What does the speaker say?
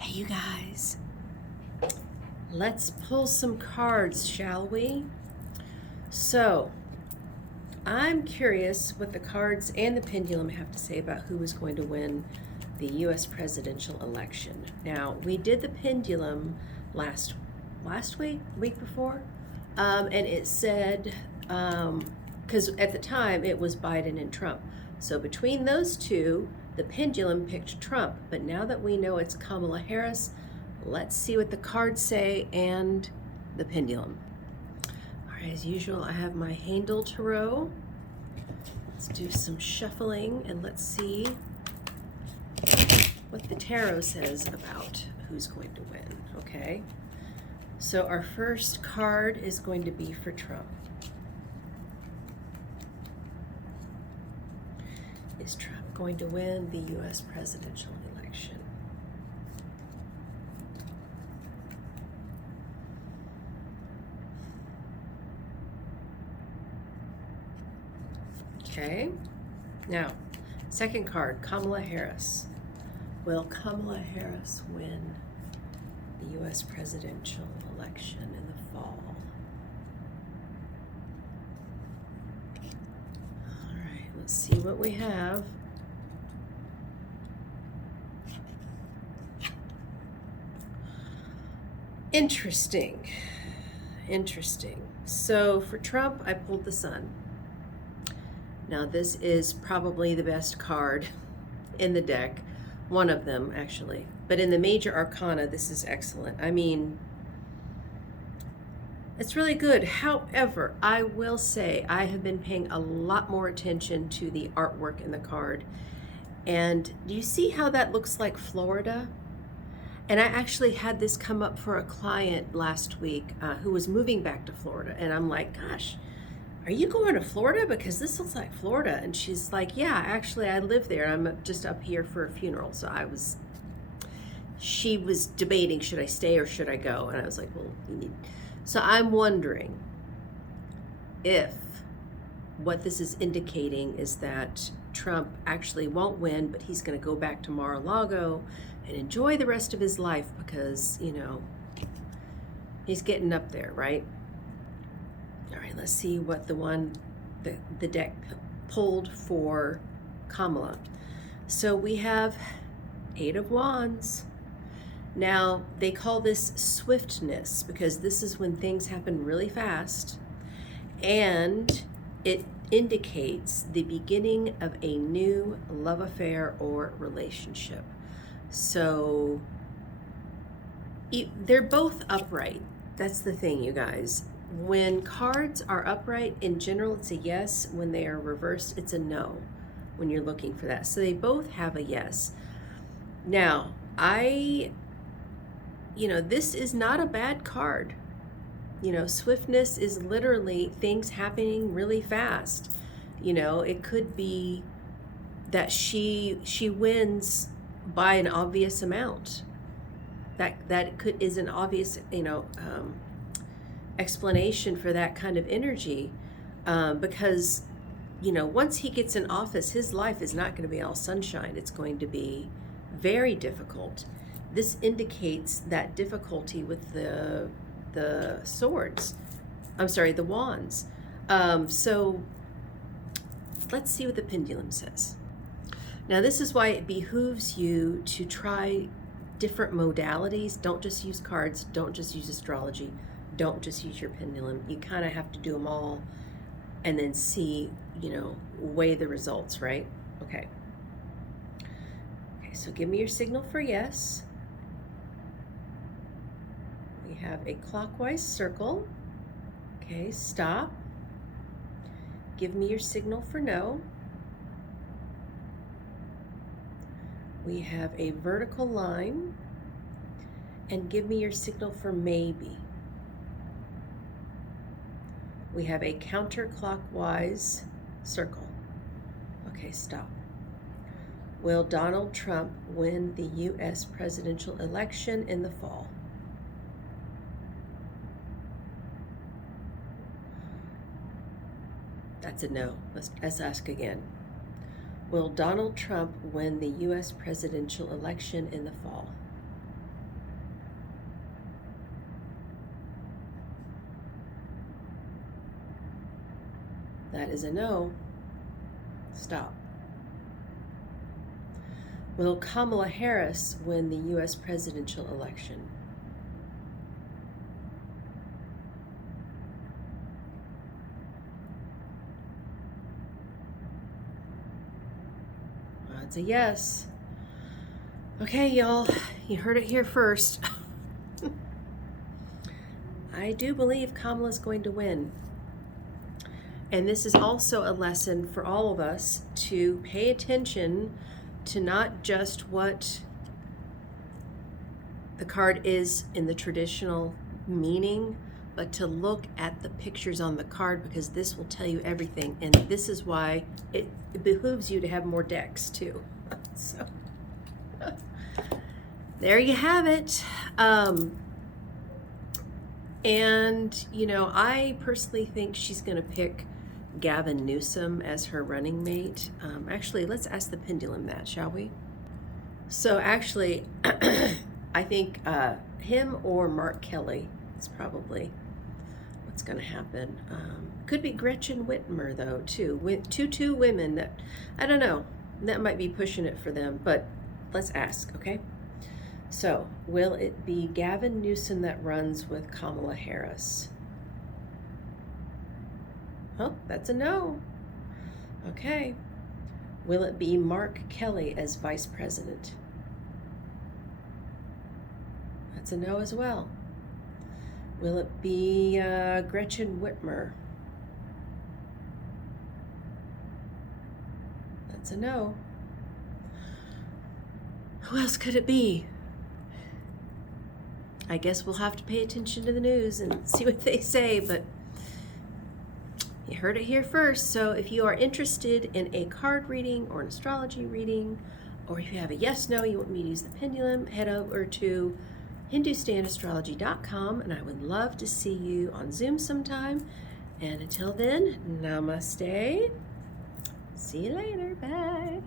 Hey, you guys, let's pull some cards, shall we? So, I'm curious what the cards and the pendulum have to say about who is going to win the U.S. presidential election. Now, we did the pendulum last week before, and it said, because at the time it was Biden and Trump. So between those two, the pendulum picked Trump. But now that we know it's Kamala Harris, let's see what the cards say and the pendulum. All right, as usual, I have my Haindl Tarot. Let's do some shuffling and let's see what the tarot says about who's going to win, okay? So our first card is going to be for Trump. Is Trump going to win the U.S. presidential election? Okay. Now, second card, Kamala Harris. Will Kamala Harris win the U.S. presidential election in the fall? All right, let's see what we have. Interesting. So for Trump, I pulled the Sun. Now this is probably the best card in the deck. One of them, actually. But in the major arcana, this is excellent. I mean, it's really good. However, I will say I have been paying a lot more attention to the artwork in the card. And do you see how that looks like Florida? And I actually had this come up for a client last week who was moving back to Florida. And I'm like, gosh, are you going to Florida? Because this looks like Florida. And she's like, yeah, actually I live there. I'm just up here for a funeral. So she was debating, should I stay or should I go? And I was like, well, so I'm wondering if what this is indicating is that Trump actually won't win, but he's going to go back to Mar-a-Lago and enjoy the rest of his life because, he's getting up there, right? All right, let's see what the deck pulled for Kamala. So we have 8 of Wands. Now, they call this swiftness because this is when things happen really fast, and it indicates the beginning of a new love affair or relationship. So they're both upright. That's the thing, you guys. When cards are upright, in general, it's a yes. When they are reversed, it's a no when you're looking for that. So they both have a yes. Now, this is not a bad card. Swiftness is literally things happening really fast. It could be that she wins by an obvious amount. That is an obvious, explanation for that kind of energy, because once he gets in office, his life is not going to be all sunshine. It's going to be very difficult. This indicates that difficulty with the swords. I'm sorry, the wands. So let's see what the pendulum says. Now, this is why it behooves you to try different modalities. Don't just use cards. Don't just use astrology. Don't just use your pendulum. You kind of have to do them all and then see, weigh the results, right? Okay, so give me your signal for yes. We have a clockwise circle. Okay, stop. Give me your signal for no. We have a vertical line. And give me your signal for maybe. We have a counterclockwise circle. Okay, stop. Will Donald Trump win the U.S. presidential election in the fall? That's a no. Let's ask again. Will Donald Trump win the U.S. presidential election in the fall? That is a no. Stop. Will Kamala Harris win the U.S. presidential election? That's a yes. Okay, y'all, you heard it here first. I do believe Kamala's going to win. And this is also a lesson for all of us to pay attention to not just what the card is in the traditional meaning, but to look at the pictures on the card, because this will tell you everything. And this is why it behooves you to have more decks too. So there you have it. And, you know, I personally think she's going to pick Gavin Newsom as her running mate. Actually, let's ask the pendulum that, shall we? So actually, I think him or Mark Kelly is probably what's going to happen. Could be Gretchen Whitmer, though, too. With two women that, I don't know, that might be pushing it for them, but let's ask, okay? So, will it be Gavin Newsom that runs with Kamala Harris? Oh, that's a no. Okay. Will it be Mark Kelly as vice president? That's a no as well. Will it be Gretchen Whitmer? That's a no. Who else could it be? I guess we'll have to pay attention to the news and see what they say, but you heard it here first. So if you are interested in a card reading or an astrology reading, or if you have a yes, no, you want me to use the pendulum, head over to HindustanAstrology.com, and I would love to see you on Zoom sometime. And until then, namaste. See you later. Bye.